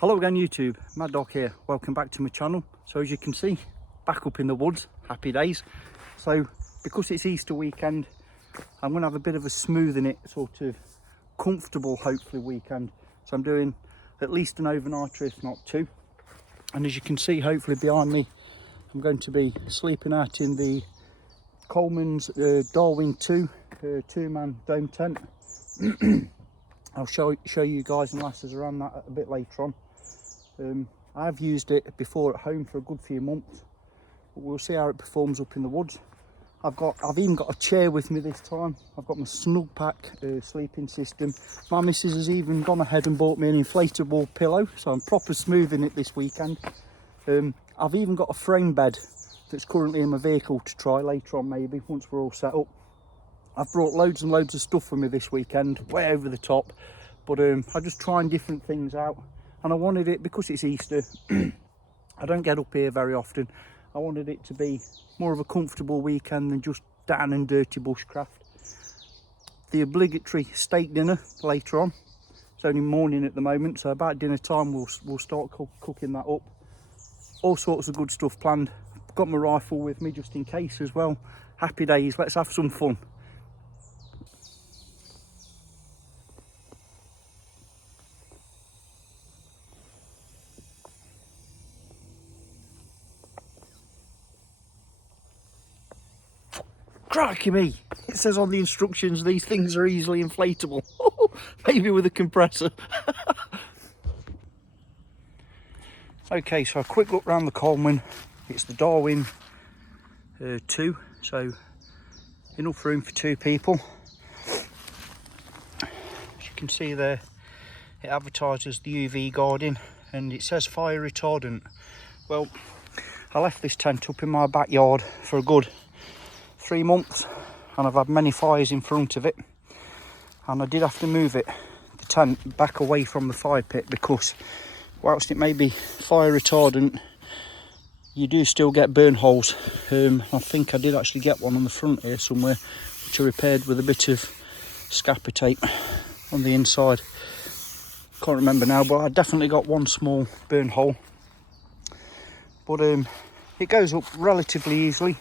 Hello again YouTube, Mad Dog here, welcome back to my channel. So as you can see, back up in the woods, happy days. So because it's Easter weekend, I'm going to have a bit of a smoothing it, sort of comfortable hopefully weekend. So I'm doing at least an overnighter if not two. And as you can see hopefully behind me, I'm going to be sleeping out in the Coleman's Darwin 2 two-man dome tent. I'll show you guys and lasses around that a bit later on. I've used it before at home for a good few months, but we'll see how it performs up in the woods. I've even got a chair with me this time. I've got my snug pack sleeping system. My missus has even gone ahead and bought me an inflatable pillow, so I'm proper smoothing it this weekend. I've even got a frame bed that's currently in my vehicle to try later on, maybe once we're all set up. I've brought loads and loads of stuff with me this weekend, way over the top, but I'm just trying different things out, and I wanted it, because it's Easter, I don't get up here very often, I wanted it to be more of a comfortable weekend than just down and dirty bushcraft. The obligatory steak dinner later on. It's only morning at the moment, so about dinner time we'll start cooking that up. All sorts of good stuff planned. I've got my rifle with me just in case as well. Happy days, let's have some fun. Crikey me! It says on the instructions these things are easily inflatable. Maybe with a compressor. Okay, so a quick look around the Coleman. It's the Darwin 2, so enough room for two people. As you can see there, it advertises the UV guarding and it says fire retardant. Well, I left this tent up in my backyard for a good 3 months and I've had many fires in front of it, and I did have to move the tent back away from the fire pit, because whilst it may be fire retardant, you do still get burn holes. I think I did actually get one on the front here somewhere, which I repaired with a bit of scapper tape on the inside. Can't remember now, but I definitely got one small burn hole. But it goes up relatively easily.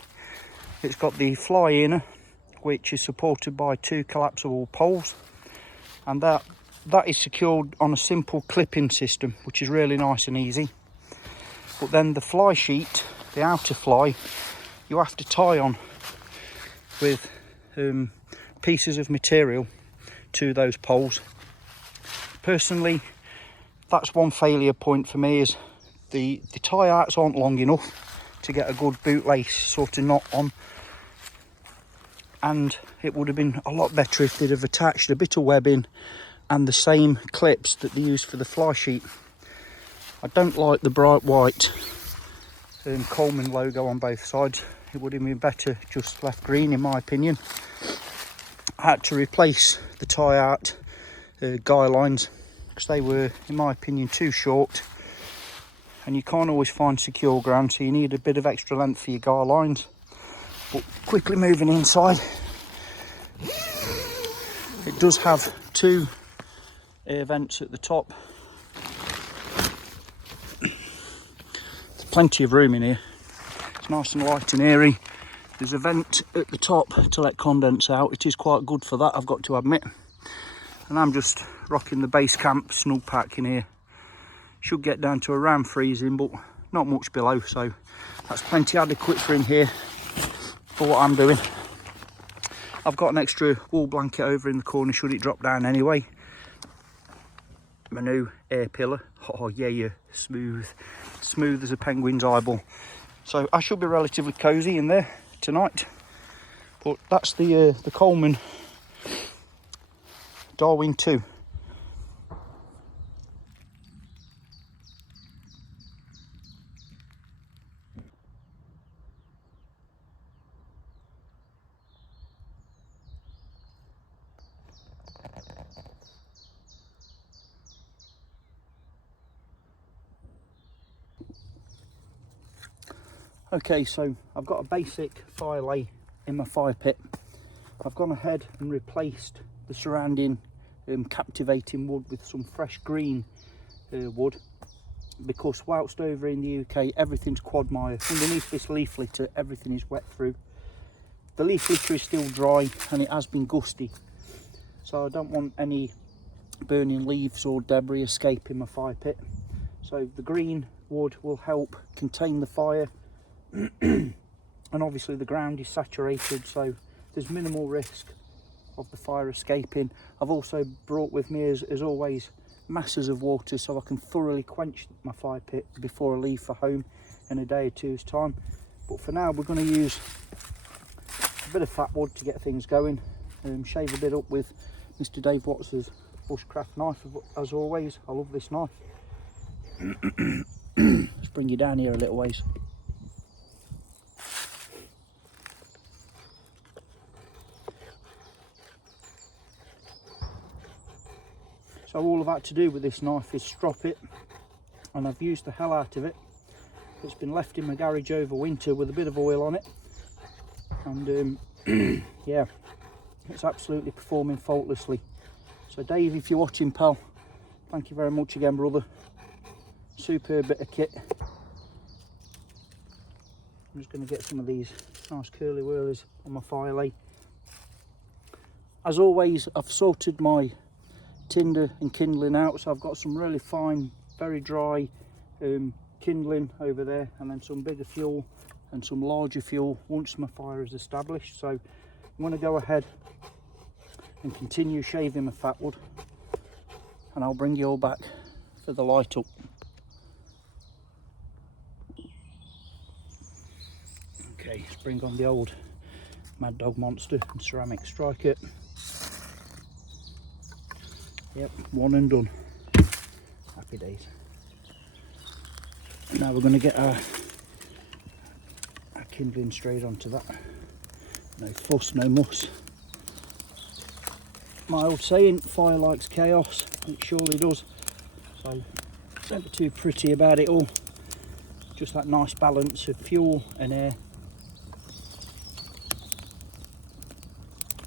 It's got the fly inner, which is supported by 2 collapsible poles, and that is secured on a simple clipping system, which is really nice and easy. But then the fly sheet, the outer fly, you have to tie on with pieces of material to those poles. Personally, that's one failure point for me, is the tie outs aren't long enough to get a good bootlace sort of knot on, and it would have been a lot better if they'd have attached a bit of webbing and the same clips that they use for the fly sheet. I don't like the bright white Coleman logo on both sides. It would have been better just left green in my opinion. I had to replace the tie out guy lines because they were, in my opinion, too short, and you can't always find secure ground, so you need a bit of extra length for your guy lines. But quickly moving inside, It does have 2 air vents at the top. There's plenty of room in here. It's nice and light and airy. There's a vent at the top to let condense out. It is quite good for that, I've got to admit. And I'm just rocking the base camp snug pack in here. Should get down to around freezing, but not much below, so that's plenty adequate for in here for what I'm doing. I've got an extra wool blanket over in the corner should it drop down anyway. My new air pillar. Oh yeah, you're smooth as a penguin's eyeball. So I should be relatively cosy in there tonight. But that's the Coleman Darwin 2. Okay, so I've got a basic fire lay in my fire pit. I've gone ahead and replaced the surrounding captivating wood with some fresh green wood, because whilst over in the UK everything's quagmire. Underneath this leaf litter everything is wet through. The leaf litter is still dry and it has been gusty, so I don't want any burning leaves or debris escaping my fire pit. So the green wood will help contain the fire. And obviously the ground is saturated, so there's minimal risk of the fire escaping. I've also brought with me, as always, masses of water so I can thoroughly quench my fire pit before I leave for home in a day or two's time. But for now we're going to use a bit of fat wood to get things going. Shave a bit up with Mr. Dave Watts's bushcraft knife, as always. I love this knife. Let's bring you down here a little ways. So all I've had to do with this knife is strop it, and I've used the hell out of it. It's been left in my garage over winter with a bit of oil on it, and yeah, it's absolutely performing faultlessly. So Dave, if you're watching, pal, thank you very much again, brother. Superb bit of kit. I'm just going to get some of these nice curly whirlers on my fire lay. As always, I've sorted my tinder and kindling out, so I've got some really fine, very dry kindling over there, and then some bigger fuel and some larger fuel once my fire is established. So I'm going to go ahead and continue shaving my fat wood, and I'll bring you all back for the light up. Okay, let's bring on the old Mad Dog Monster and ceramic striker. Yep, one and done. Happy days. Now we're going to get our kindling straight onto that. No fuss, no muss. My old saying, fire likes chaos. It surely does. So, never too pretty about it all. Just that nice balance of fuel and air.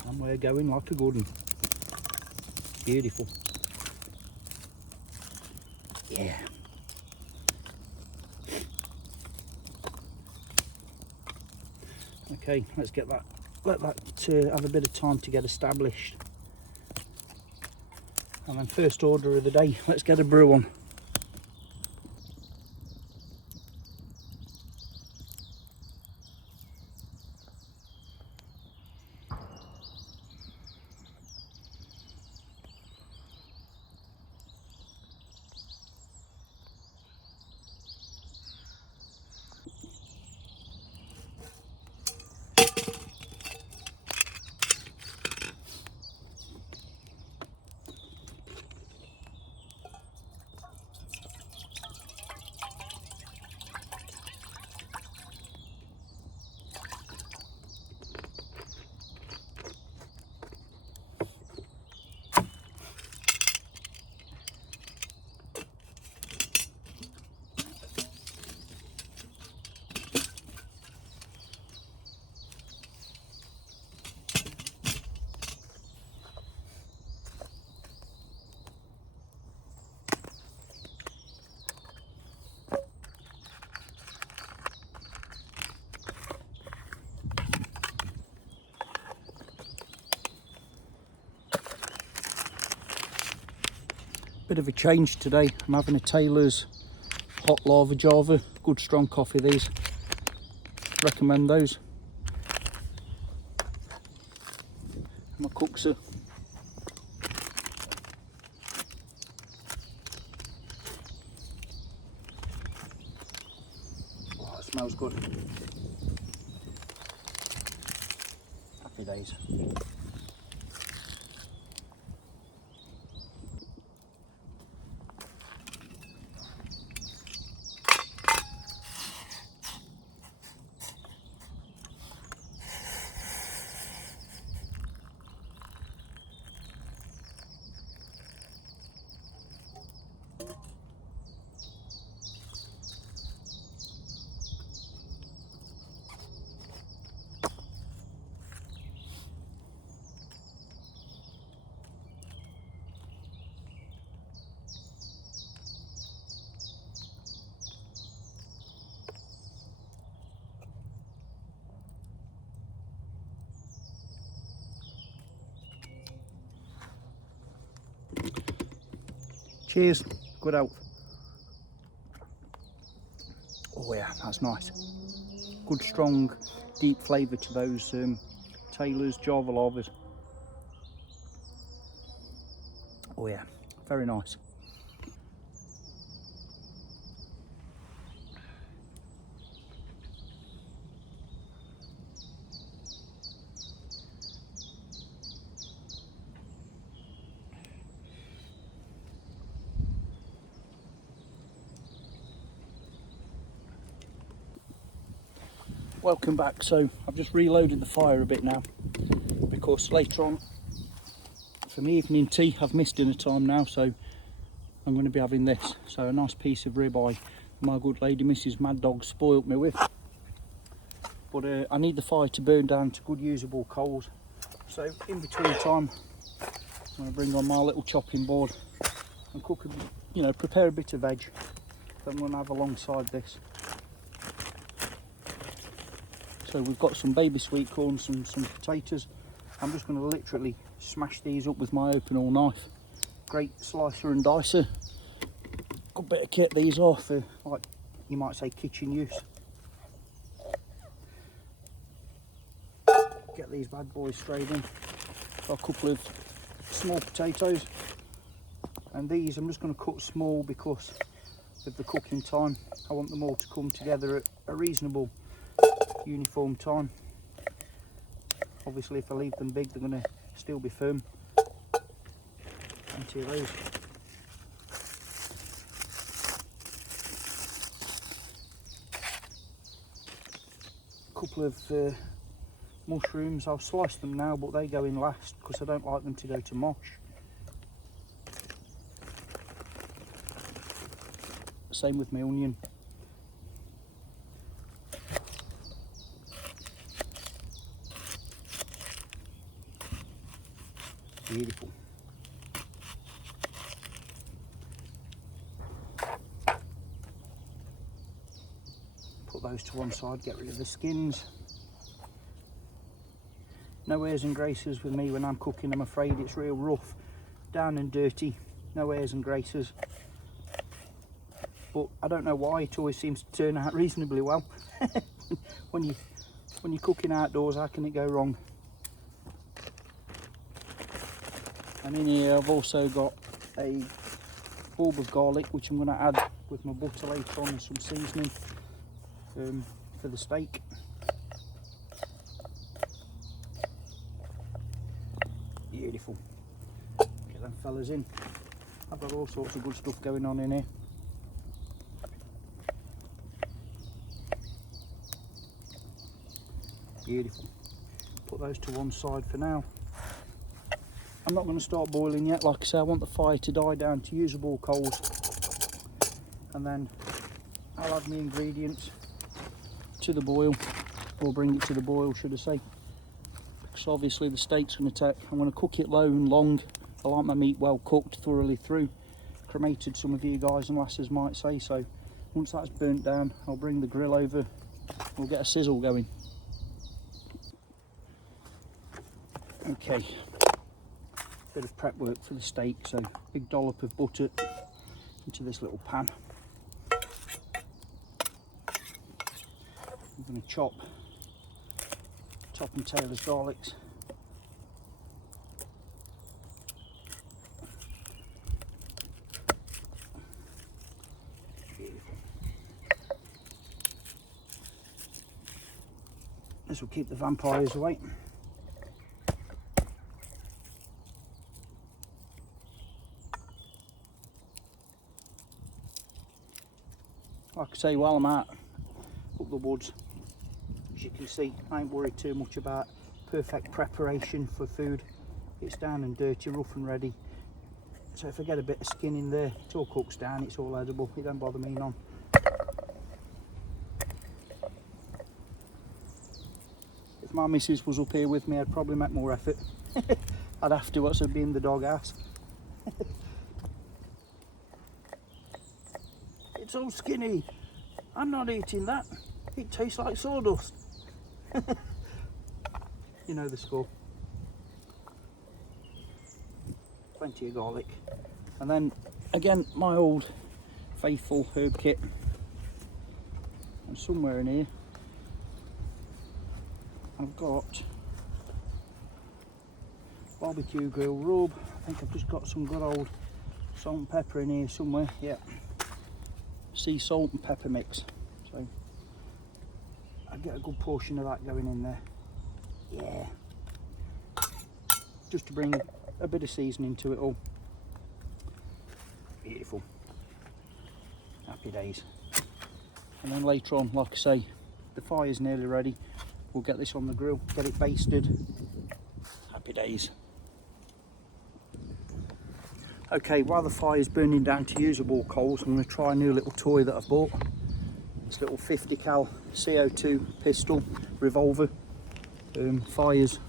And we're going like a good one. Beautiful. Yeah. Okay, let's get that. Let that have a bit of time to get established. And then first order of the day, let's get a brew on. Bit of a change today. I'm having a Taylor's hot lava java. Good strong coffee these. Recommend those. My cookser. Oh, it smells good. Happy days. Cheers, good health. Oh yeah, that's nice. Good strong, deep flavour to those Taylor's Java lavas. Oh yeah, very nice. Welcome back. So I've just reloaded the fire a bit now because later on for my evening tea I've missed dinner time now, so I'm going to be having this. So a nice piece of ribeye my good lady Mrs. Mad Dog spoilt me with, but I need the fire to burn down to good usable coals. So in between time I'm going to bring on my little chopping board and cook prepare a bit of veg that I'm going to have alongside this. So we've got some baby sweet corn, some potatoes. I'm just going to literally smash these up with my open all knife. Great slicer and dicer. Good bit of kit these are for, like, you might say kitchen use. Get these bad boys straight in. Got a couple of small potatoes. And these I'm just going to cut small because of the cooking time. I want them all to come together at a reasonable uniform time. Obviously if I leave them big they're going to still be firm. Plenty of those. A couple of mushrooms. I'll slice them now but they go in last because I don't like them to go to mosh. Same with my onion. Beautiful. Put those to one side, get rid of the skins. No airs and graces with me when I'm cooking, I'm afraid. It's real rough, down and dirty, no airs and graces. But I don't know why, it always seems to turn out reasonably well. when you're cooking outdoors, how can it go wrong? And in here I've also got a bulb of garlic which I'm going to add with my butter later on and some seasoning for the steak. Beautiful. Get them fellas in. I've got all sorts of good stuff going on in here. Beautiful. Put those to one side for now. I'm not going to start boiling yet. Like I say, I want the fire to die down to usable coals, and then I'll add my ingredients to the boil, or bring it to the boil should I say, because obviously the steak's going to take, I'm going to cook it low and long. I like my meat well cooked thoroughly through, cremated some of you guys and lasses might say. So once that's burnt down I'll bring the grill over, we'll get a sizzle going. Okay, bit of prep work for the steak. So big dollop of butter into this little pan. I'm going to chop top and tail of garlics. Beautiful. This will keep the vampires away. Like I say, while I'm out up the woods, as you can see, I ain't worried too much about perfect preparation for food. It's down and dirty, rough and ready. So if I get a bit of skin in there, it all cooks down, it's all edible, it don't bother me none. If my missus was up here with me, I'd probably make more effort. I'd have to, what's it be in the doghouse. It's all skinny. I'm not eating that. It tastes like sawdust. You know the score. Plenty of garlic. And then, again, my old faithful herb kit. And somewhere in here, I've got barbecue grill rub. I think I've just got some good old salt and pepper in here somewhere. Yeah. Sea salt and pepper mix. So I get a good portion of that going in there. Yeah. Just to bring a bit of seasoning to it all. Beautiful. Happy days. And then later on, like I say, the fire's nearly ready. We'll get this on the grill, get it basted. Happy days. Okay, while the fire's burning down to usable coals, I'm going to try a new little toy that I've bought. This little 50 cal CO2 pistol revolver. Fires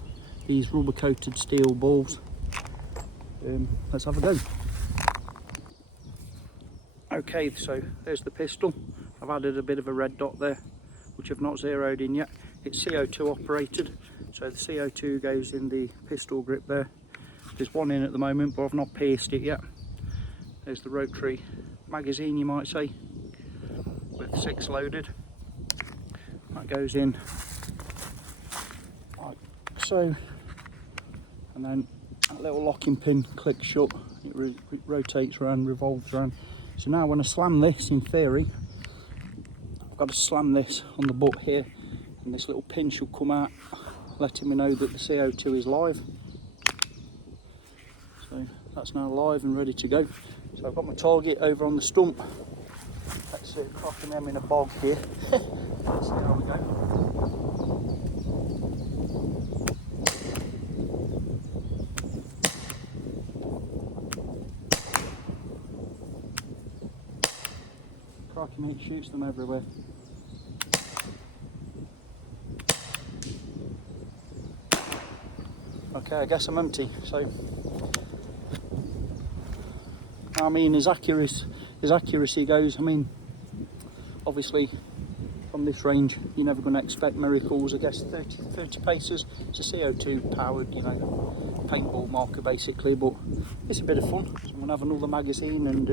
these rubber coated steel balls. Let's have a go. Okay, so there's the pistol. I've added a bit of a red dot there, which I've not zeroed in yet. It's CO2 operated, so the CO2 goes in the pistol grip there. There's one in at the moment, but I've not pierced it yet. There's the rotary magazine, you might say, with 6 loaded. That goes in like so, and then that little locking pin clicks shut. It rotates around, revolves around. So now when I slam this, in theory, I've got to slam this on the butt here, and this little pin should come out, letting me know that the CO2 is live. So that's now live and ready to go. So I've got my target over on the stump. Let's cracking them in a bog here. Let's see how we go. Crikey mate, shoots them everywhere. Okay, I guess I'm empty. So I mean, as accuracy goes, I mean, obviously from this range you're never going to expect miracles. I guess 30 paces. It's a CO2 powered, you know, paintball marker basically, but it's a bit of fun. So I'm going to have another magazine and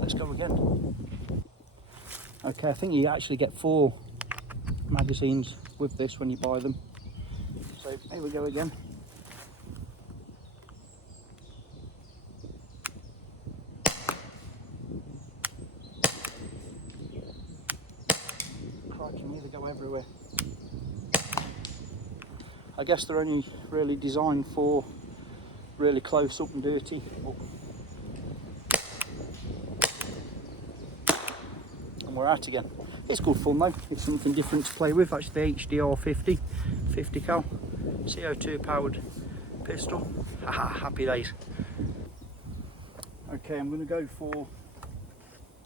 let's go again. Okay, I think you actually get 4 magazines with this when you buy them. So here we go again. They go everywhere. I guess they're only really designed for really close up and dirty. And we're out again. It's good fun though. It's something different to play with. That's the HDR 50 cal CO2 powered pistol. Haha, happy days. Okay, I'm going to go for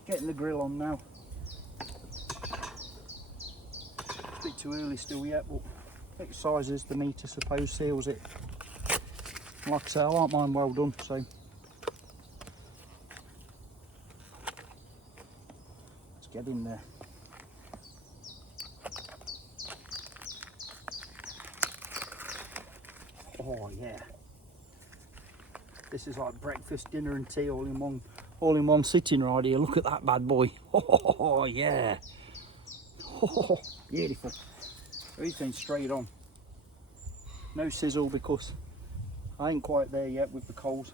getting the grill on now. A bit too early still yet, but it sizes the meat, I suppose, seals it. Like I say, I like mine well done, so let's get in there. Oh yeah, This is like breakfast, dinner and tea all in one sitting right here. Look at that bad boy. Oh yeah. Oh, beautiful. So he's going straight on. No sizzle because I ain't quite there yet with the coals,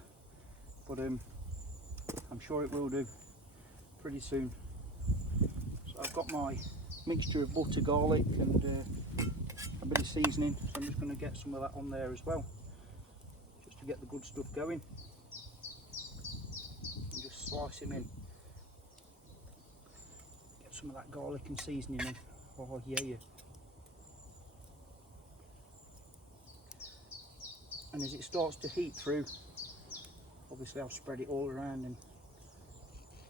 but I'm sure it will do pretty soon. So I've got my mixture of butter, garlic and a bit of seasoning, so I'm just going to get some of that on there as well, just to get the good stuff going, and just slice him in. Get some of that garlic and seasoning in. Oh yeah. And as it starts to heat through, obviously I'll spread it all around and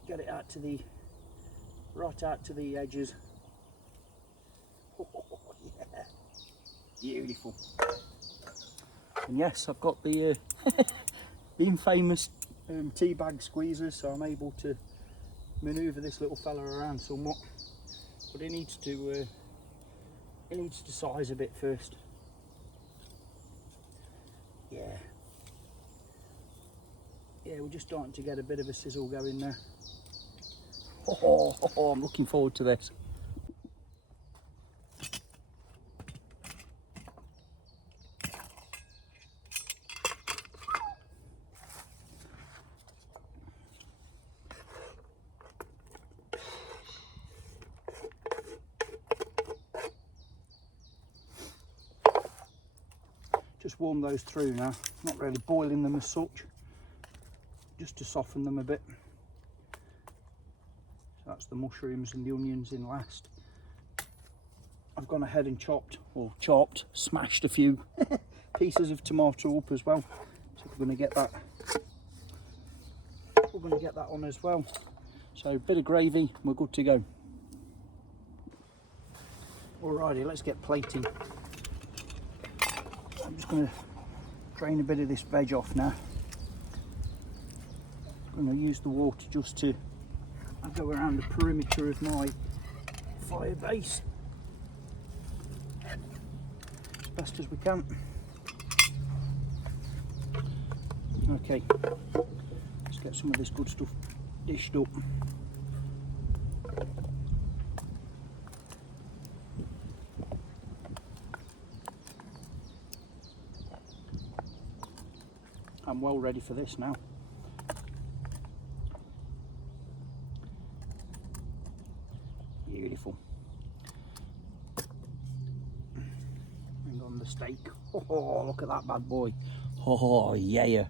get it out to the right out to the edges. Oh yeah, beautiful. And yes, I've got the the infamous tea bag squeezers, so I'm able to manoeuvre this little fella around somewhat. But it needs to size a bit first. Yeah, we're just starting to get a bit of a sizzle going there. Oh, I'm looking forward to this. Just warm those through now, not really boiling them as such, just to soften them a bit. So that's the mushrooms and the onions in last. I've gone ahead and smashed a few pieces of tomato up as well. So we're going to get that on as well. So a bit of gravy, we're good to go. Alrighty, let's get plating. I'm just going to drain a bit of this veg off now. I'm going to use the water just to go around the perimeter of my fire base as best as we can. Okay, let's get some of this good stuff dished up. I'm well ready for this now. Beautiful. And on the steak. Oh, look at that bad boy. Oh, yeah. A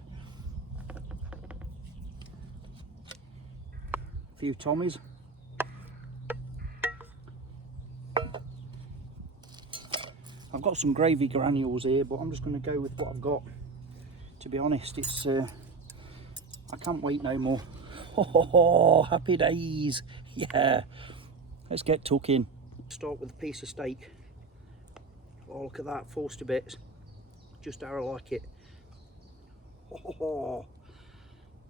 few Tommies. I've got some gravy granules here, but I'm just going to go with what I've got. To be honest, it's I can't wait no more. Oh, happy days. Yeah, let's get tuck in. Start with a piece of steak. Oh, look at that, forced to bits, just how I like it. Oh,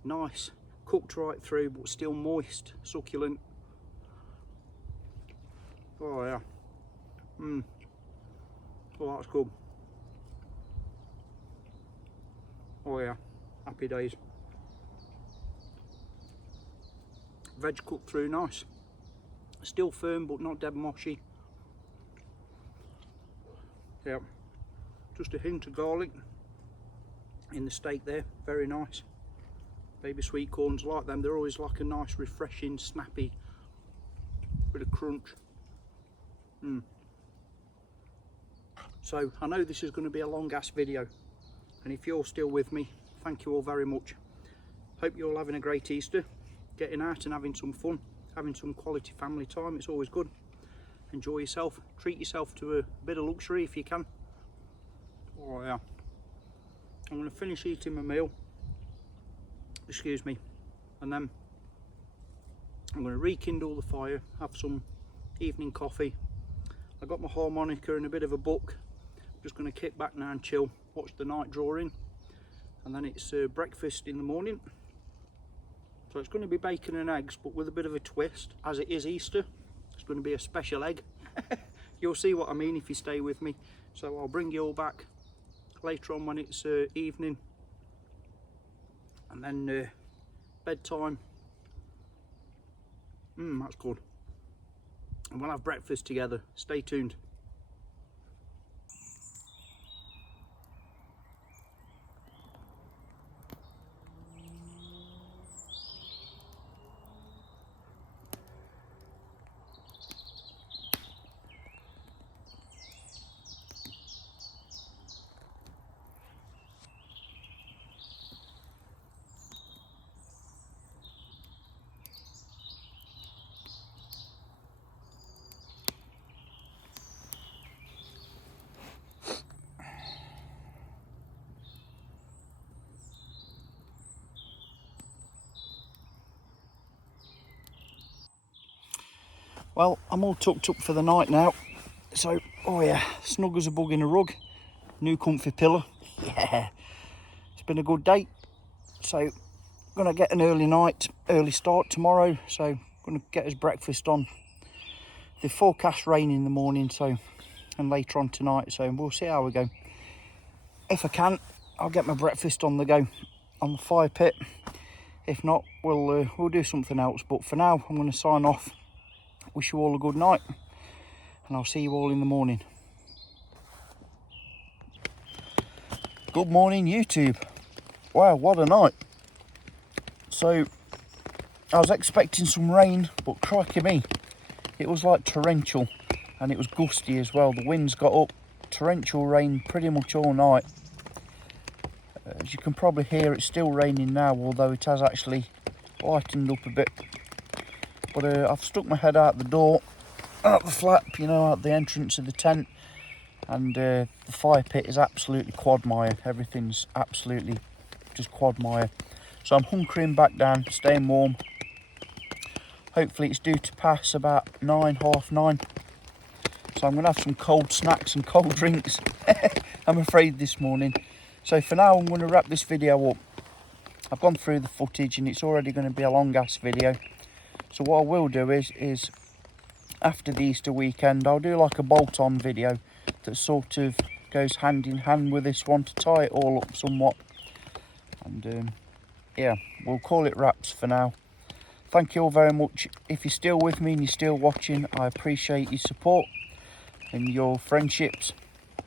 nice, cooked right through but still moist, succulent. Oh yeah. Oh, that's good. Oh yeah, happy days. Veg cooked through nice. Still firm but not dead mushy. Yeah, just a hint of garlic in the steak there, very nice. Baby sweet corns, like them, they're always like a nice refreshing snappy bit of crunch. So I know this is going to be a long ass video, and if you're still with me, thank you all very much. Hope you're all having a great Easter, getting out and having some fun, having some quality family time. It's always good. Enjoy yourself, treat yourself to a bit of luxury if you can. Oh yeah. I'm going to finish eating my meal, excuse me, and then I'm going to rekindle the fire, have some evening coffee. I got my harmonica and a bit of a book. I'm just going to kick back now and chill, watch the night drawing, and then it's breakfast in the morning. So it's going to be bacon and eggs, but with a bit of a twist, as it is Easter. It's going to be a special egg. You'll see what I mean if you stay with me. So I'll bring you all back later on when it's evening, and then bedtime. That's good. And we'll have breakfast together. Stay tuned. Well, I'm all tucked up for the night now. So, oh yeah, snug as a bug in a rug. New comfy pillow. Yeah, it's been a good day. So, gonna get an early start tomorrow. So, gonna get us breakfast on. The forecast rain in the morning, so, and later on tonight. So, we'll see how we go. If I can, I'll get my breakfast on the go on the fire pit. If not, we'll do something else. But for now, I'm gonna sign off. Wish you all a good night, and I'll see you all in the morning. Good morning, YouTube. Wow, what a night. So, I was expecting some rain, but crikey me, it was like torrential, and it was gusty as well. The winds got up, torrential rain pretty much all night. As you can probably hear, it's still raining now, although it has actually lightened up a bit. But I've stuck my head out the door, out the flap, you know, out the entrance of the tent, and the fire pit is absolutely quagmire. Everything's absolutely just quagmire. So I'm hunkering back down, staying warm. Hopefully it's due to pass about 9:30. So I'm going to have some cold snacks and cold drinks, I'm afraid, this morning. So for now, I'm going to wrap this video up. I've gone through the footage and it's already going to be a long ass video. So what I will do is after the Easter weekend, I'll do like a bolt-on video that sort of goes hand in hand with this one to tie it all up somewhat. And yeah, we'll call it wraps for now. Thank you all very much. If you're still with me and you're still watching, I appreciate your support and your friendships.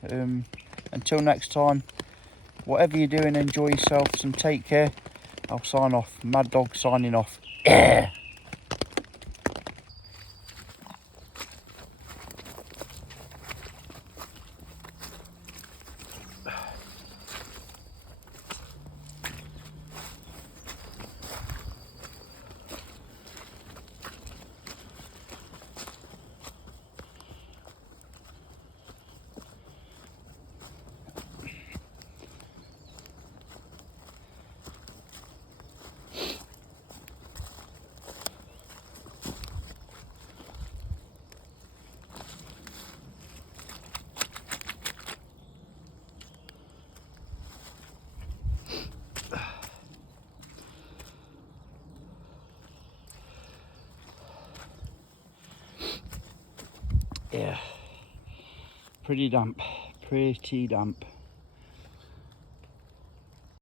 Until next time, whatever you're doing, enjoy yourselves and take care. I'll sign off. Mad Dog signing off. Yeah. Yeah, pretty damp, pretty damp.